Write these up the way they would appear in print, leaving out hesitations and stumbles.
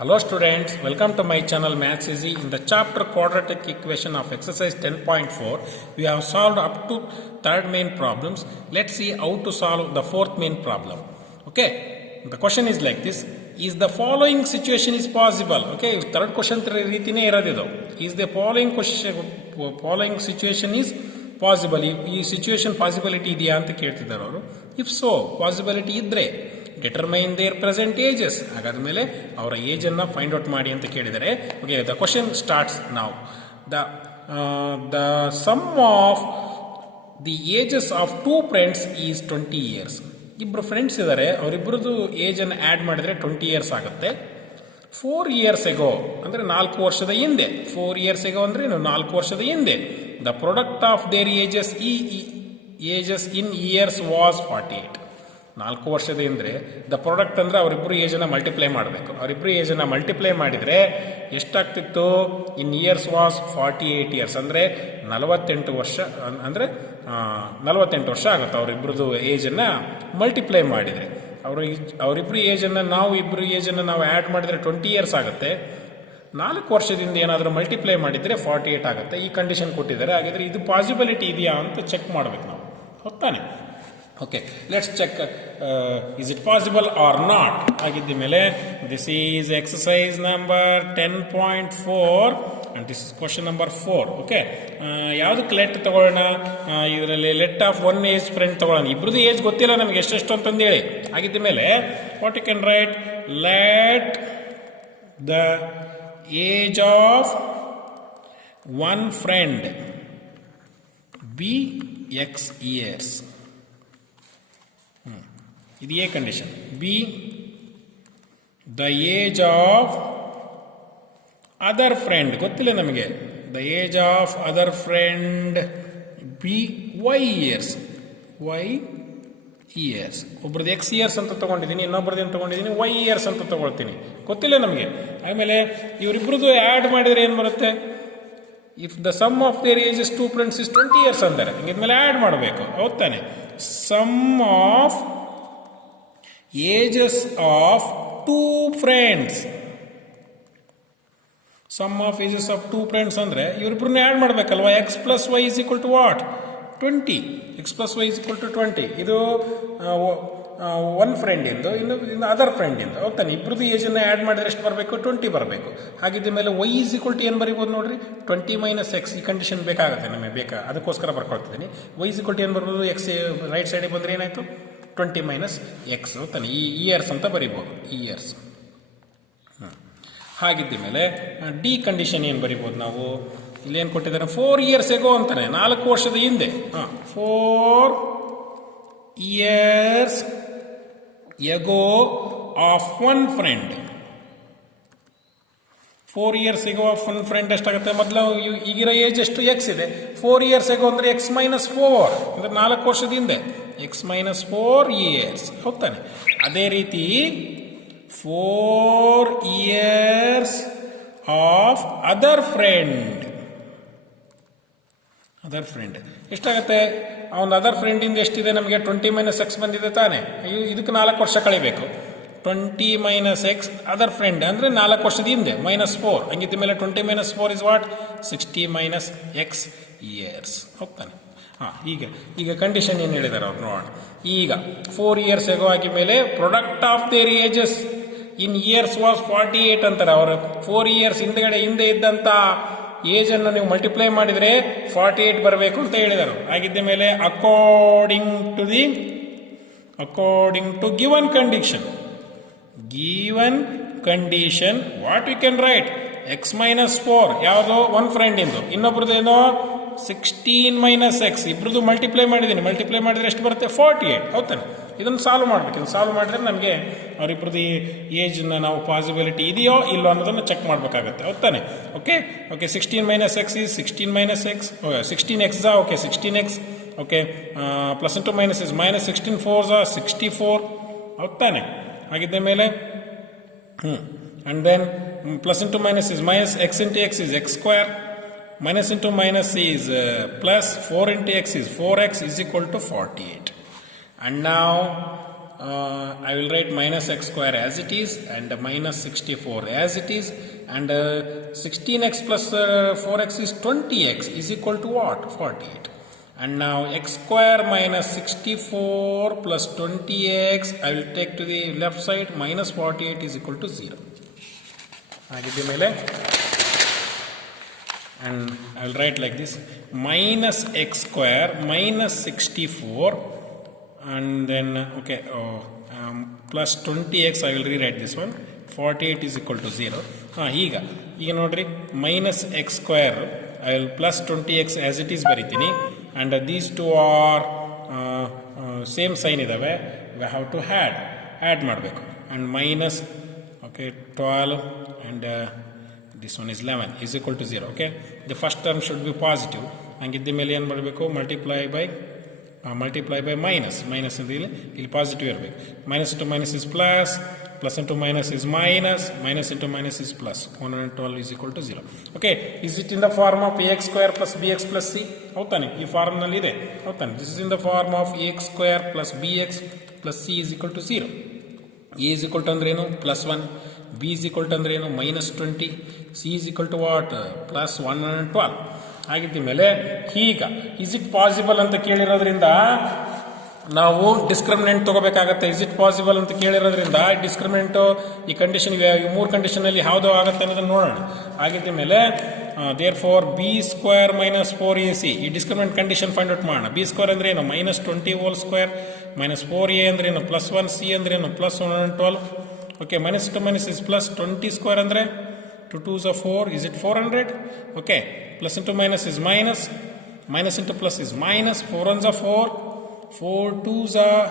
Hello students, welcome to my channel Maths Easy. In the chapter quadratic equation of exercise 10.4, we have solved up to third main problems. Let's see how to solve the fourth main problem. Okay, the question is like this. Is the following situation is possible? Okay, third question ರೀತಿನೇ ಇರೋದಿದು. Is the following situation is possible? ಈ situation possibility ಇದೆಯಾ ಅಂತ ಕೇಳ್ತಿದ್ದಾರೆ ಅವರು. If so possibility ಇದ್ರೆ determine their present ages, ಹಾಗಾದ ಮೇಲೆ ಅವರ ಏಜ್ ಅನ್ನ ಫೈಂಡ್ ಔಟ್ ಮಾಡಿ ಅಂತ ಕೇಳಿದರೆ. Okay, the question starts now. The sum of the ages of two friends is 20 years. ಇಬ್ಬರು ಫ್ರೆಂಡ್ಸ್ ಇದ್ದಾರೆ, ಅವರಿಬ್ಬರದು ಏಜ್ ಅನ್ನು ಆ್ಯಡ್ ಮಾಡಿದರೆ 20 years ಆಗುತ್ತೆ. 4 years ಎಗೋ ಅಂದರೆ 4 ವರ್ಷದ ಹಿಂದೆ, 4 years ಎಗೋ ಅಂದರೆ 4 ವರ್ಷದ ಹಿಂದೆ, the product of their ages in years was 48. 4 ವರ್ಷದ ಹಿಂದೆ ದ ಪ್ರಾಡಕ್ಟ್ ಅಂದರೆ ಅವರಿಬ್ಬರು ಏಜನ್ನು ಮಲ್ಟಿಪ್ಲೈ ಮಾಡಬೇಕು. ಅವರಿಬ್ಬರು ಏಜನ್ನು ಮಲ್ಟಿಪ್ಲೈ ಮಾಡಿದರೆ ಎಷ್ಟಾಗ್ತಿತ್ತು? ಇನ್ ಇಯರ್ಸ್ ವಾಸ್ 48 years, ಅಂದರೆ 48 ವರ್ಷ, ಅಂದರೆ 48 ವರ್ಷ ಆಗುತ್ತೆ ಅವರಿಬ್ಬರದು ಏಜನ್ನು ಮಲ್ಟಿಪ್ಲೈ ಮಾಡಿದರೆ. ಅವರಿಬ್ಬರು ಏಜನ್ನು ಇಬ್ಬರು ಏಜನ್ನು ನಾವು ಆ್ಯಡ್ ಮಾಡಿದರೆ 20 years ಆಗುತ್ತೆ. 4 ವರ್ಷದಿಂದ ಏನಾದರೂ ಮಲ್ಟಿಪ್ಲೈ ಮಾಡಿದರೆ 48 ಆಗುತ್ತೆ. ಈ ಕಂಡೀಷನ್ ಕೊಟ್ಟಿದ್ದಾರೆ. ಹಾಗಿದ್ರೆ ಇದು ಪಾಸಿಬಿಲಿಟಿ ಇದೆಯಾ ಅಂತ ಚೆಕ್ ಮಾಡಬೇಕು ನಾವು, ಹೊತ್ತಾನೆ. Okay, let's check is it possible or not. ಆಗಿದ್ದ ಮೇಲೆ this is exercise number 10.4 and this is question number 4. Okay, ಯಾವುದಕ್ಕೆ ಲೆಟ್ ತಗೊಳ್ಳೋಣ? ಇದರಲ್ಲಿ let of one age friend ತಗೊಳ್ಳೋಣ. ಇಬ್ರದ್ದು ಏಜ್ ಗೊತ್ತಿಲ್ಲ ನಮಗೆ ಎಷ್ಟೆಷ್ಟು ಅಂತಂದೇಳಿ. ಆಗಿದ್ದ ಮೇಲೆ what you can write, let the age of one friend be X years. ಇದು a condition. Be the age of other friend ಗೊತ್ತಿಲ್ಲ ನಮಗೆ. The age of other friend B Y years. Y years. ಒಬ್ರದ್ದು X years ಅಂತ ತಗೊಂಡಿದ್ದೀನಿ, ಇನ್ನೊಬ್ರದ್ದು ಏನು ತಗೊಂಡಿದ್ದೀನಿ Y years ಅಂತ ತಗೊಳ್ತೀನಿ, ಗೊತ್ತಿಲ್ಲ ನಮಗೆ. ಆಮೇಲೆ ಇವರಿಬ್ರದ್ದು ಆ್ಯಡ್ ಮಾಡಿದರೆ ಏನು ಬರುತ್ತೆ? If the sum of their ages two friends is 20 years ಅಂತಾರೆ. ಹಂಗಿದ್ಮೇಲೆ ಆ್ಯಡ್ ಮಾಡಬೇಕು, ಹೌದಾನೆ. Sum of ages of two friends, sum of ages of two friends ಅಂದರೆ ಇವರಿಬ್ಬರನ್ನ ಆ್ಯಡ್ ಮಾಡಬೇಕಲ್ವಾ. X plus Y is equal to what? 20. X plus Y is equal to 20. ಇದು one ಫ್ರೆಂಡಿಂದು, ಇನ್ನು other ಫ್ರೆಂಡಿಂದು, ಹೌದಾನೆ. ಇಬ್ಬರದ್ದು ಏಜನ್ನು add ಮಾಡಿದ್ರೆ ಎಷ್ಟು ಬರಬೇಕು? 20 ಬರಬೇಕು. ಹಾಗಿದ್ದ ಮೇಲೆ Y is equal to ಏನು ಬರೀಬೋದು ನೋಡ್ರಿ? 20 minus X. ಈ ಕಂಡೀಷನ್ ಬೇಕಾಗುತ್ತೆ ನಮಗೆ, ಅದಕ್ಕೋಸ್ಕರ ಬರ್ಕೊಳ್ತಿದ್ದೀನಿ. Y is equal to ಏನು ಬರ್ಬೋದು? X ರೈಟ್ ಸೈಡಿಗೆ ಬಂದರೆ ಏನಾಯಿತು? 20 minus X, ಹೌದಾನೆ. ಈ ಇಯರ್ಸ್ ಅಂತ ಬರಿಬೋದು, ಇಯರ್ಸ್. ಹಾಗಿದ್ದ ಮೇಲೆ ಡಿ ಕಂಡೀಷನ್ ಏನು ಬರಿಬೋದು ನಾವು? ಇಲ್ಲೇನು ಕೊಟ್ಟಿದ್ದಾರೆ? 4 years ಎಗೋ ಅಂತಾನೆ, 4 ವರ್ಷದ ಹಿಂದೆ. 4 years ago of one friend. 4 years ago of one friend ಎಷ್ಟಾಗುತ್ತೆ? ಮೊದಲು ಈಗಿರೋ ಏಜ್ ಎಷ್ಟು? X ಇದೆ. 4 years ಎಗೋ ಅಂದರೆ X minus 4, ಅಂದರೆ 4 ವರ್ಷದ ಹಿಂದೆ. X minus 4 years, ಹೌದಾನೆ. ಅದೇ ರೀತಿ 4 years ಆಫ್ ಅದರ್ ಫ್ರೆಂಡ್ ಎಷ್ಟಾಗುತ್ತೆ? ಅವನ ಅದರ್ ಫ್ರೆಂಡಿಂದ ಎಷ್ಟಿದೆ ನಮಗೆ? 20 minus X ಬಂದಿದೆ ತಾನೆ. ಇದಕ್ಕೆ 4 ವರ್ಷ ಕಳಿಬೇಕು. 20 minus X ಅದರ್ ಫ್ರೆಂಡ್ ಅಂದರೆ 4 ವರ್ಷದ ಹಿಂದೆ, -4. ಹಂಗಿದ್ದ ಮೇಲೆ 20 minus 4 is what? 60 minus X years, ಹೌದಾನೆ. ಈಗ ಕಂಡೀಷನ್ ಏನು ಹೇಳಿದ್ದಾರೆ ಅವ್ರು ನೋಡೋಣ. ಈಗ 4 years ಎಗೋ ಆಗಿ ಮೇಲೆ product of their ages in years was 48 ಅಂತಾರೆ. ಅವರು 4 years ಹಿಂದೆ ಇದ್ದಂಥ ಏಜನ್ನು ನೀವು ಮಲ್ಟಿಪ್ಲೈ ಮಾಡಿದರೆ 48 ಬರಬೇಕು ಅಂತ ಹೇಳಿದರು. ಆಗಿದ್ದ ಮೇಲೆ according to given condition what you can write? X minus 4 ಯಾವುದೋ ಒನ್ ಫ್ರೆಂಡ್ ಇಂದು, ಇನ್ನೊಬ್ರದ್ದೇನೋ 16 minus X. ಇಬ್ರದ್ದು ಮಲ್ಟಿಪ್ಲೈ ಮಾಡಿದ್ರೆ ಎಷ್ಟು ಬರುತ್ತೆ? 48, ಹೌದಾನೆ. ಇದನ್ನು ಸಾಲ್ವ್ ಮಾಡಬೇಕು. ಇದನ್ನು ಸಾಲ್ವ್ ಮಾಡಿದ್ರೆ ನಮಗೆ ಅವರಿಬ್ರದ್ದು ಏಜ್ನ ನಾವು ಪಾಸಿಬಿಲಿಟಿ ಇದೆಯೋ ಇಲ್ಲೋ ಅನ್ನೋದನ್ನು ಚೆಕ್ ಮಾಡಬೇಕಾಗುತ್ತೆ, ಹೌದಾನೆ. Okay, 16 minus X is 16 minus X. 16X okay, 16X. Okay, plus into minus is minus 16 4s 64, ಹೌದಾನೆ. ಆಗಿದ್ದ ಮೇಲೆ and then plus into minus is minus X into X is X square, minus into minus is plus 4 into X is 4X is equal to 48. And now I will write minus x square as it is and minus 64 as it is, and 16x plus 4x is 20x is equal to what? 48. And now x square minus 64 plus 20x, I will take to the left side, minus 48 is equal to 0. ಆಗಿದ್ದ ಮೇಲೆ, and I will write like this, minus x square minus 64 and then okay plus 20x, I will rewrite this one, 48 is equal to 0. ಈಗ ನೋಡ್ರಿ, minus x square I will plus 20x as it is ಬರಿತೀನಿ, and these two are same sign ಇದಾವೆ, we have to add ಮಾಡಬೇಕು, and minus 12 and this one is 11 is equal to 0. Okay, the first term should be positive. ಹಂಗಿದ್ದ ಮೇಲೆ ಏನು ಮಾಡಬೇಕು? multiply by minus ಅಂದ್ರೆ ಇಲ್ಲಿ positive ಇರಬೇಕು. minus into minus is plus, plus into minus is minus, minus into minus is plus. 112 is equal to 0. Okay, is it in the form of ax square plus bx plus c? ಹೌದಾನೆ, ಈ form ನಲ್ಲಿ ಇದೆ. ಹೌದಾನೆ, this is in the form of ax square plus bx plus c is equal to 0. a is equal to ಅಂದ್ರೇನು? plus 1. b is equal to ಅಂದ್ರೇನು? minus 20. c is equal to what? plus 112. ಆಗಿದ್ದ ಮೇಲೆ ಈಗ is it possible ಅಂತ ಕೇಳಿರೋದ್ರಿಂದ ನಾವು discriminant ತಗೋಬೇಕಾಗತ್ತೆ. Is it possible ಅಂತ ಕೇಳಿರೋದ್ರಿಂದ discriminant ಈ condition, ಈ ಮೂರು ಕಂಡೀಷನ್ ಅಲ್ಲಿ ಯಾವ್ದು ಆಗುತ್ತೆ ಅನ್ನೋದನ್ನ ನೋಡೋಣ. ಆಗಿದ್ದ ಮೇಲೆ therefore b square minus 4ac, ಈ ಡಿಸ್ಕ್ರಿಮಿನೆಂಟ್ ಕಂಡೀಷನ್ ಫೈಂಡ್ ಔಟ್ ಮಾಡೋಣ. ಬಿ ಸ್ಕ್ವೇರ್ ಅಂದ್ರೆ ಏನು? minus 20 whole square, minus 4a ಅಂದ್ರೆ ಏನು? plus 1, c ಅಂದ್ರೆ ಏನು? plus 112. Okay, minus to minus is plus 20 square ಅಂದ್ರೆ 2 2s are 4, is it 400? Okay, plus into minus is minus, minus into plus is minus, 4 1s are 4, 4 2s are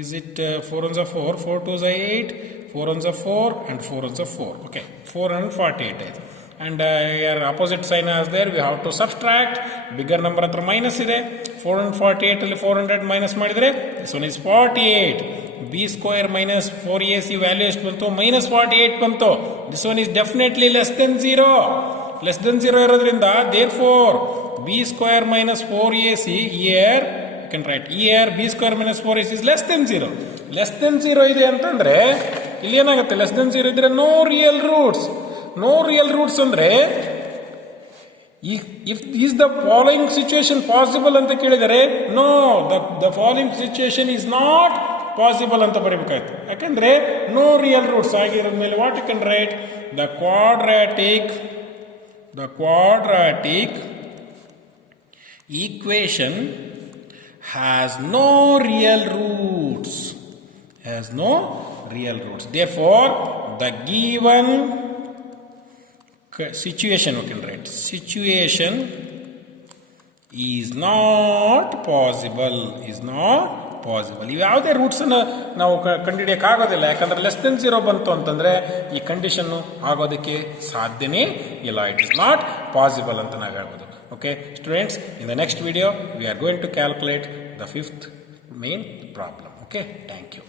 is it 4 1s are 4, 4 2s are 8, 4 1s are 4 and 4 1s are 4. Okay, 448. And your opposite sign is there, we have to subtract. Bigger number hatra minus ide, 448 ಅಲ್ಲಿ 400 minus ಮಾಡಿದ್ರೆ this one is 48. b square minus 4ac value ಎಷ್ಟು ಬಂತು? minus 48 ಬಂತು. This one is definitely less than 0. Less than 0 ಇರೋದ್ರಿಂದ therefore b square minus 4ac here you can write here b square minus 4ac is less than 0. Less than 0 ಇದೆ ಅಂತಂದ್ರೆ ಇಲ್ಲಿ ಏನಾಗುತ್ತೆ? less than 0 ಇದ್ರೆ no real roots. No real roots ಅಂದ್ರೆ if is the following situation possible ಅಂತ ಕೇಳಿದರೆ no, the following situation is not possible ಅಂತ ಬರೀಬೇಕಾಯ್ತು. ಯಾಕಂದ್ರೆ no real roots ಆಗಿರೋದ ಮೇಲೆ what you can write? The quadratic equation has no real roots. Therefore the given situation, we can write situation is not possible. ಇವು ಯಾವುದೇ roots ಅನ್ನು ನಾವು ಕಂಡುಹಿಡಿಯಕ್ಕೆ ಆಗೋದಿಲ್ಲ. ಯಾಕಂದ್ರೆ less than 0 ಬಂತು ಅಂತಂದ್ರೆ ಈ ಕಂಡೀಷನ್ ಆಗೋದಕ್ಕೆ ಸಾಧ್ಯನೇ ಇಲ್ಲ. ಇಟ್ ಇಸ್ ನಾಟ್ ಪಾಸಿಬಲ್ ಅಂತ ನಾವು ಹೇಳ್ಬೋದು. Okay students, in the next video we are going to calculate the 5th main problem. Okay, thank you.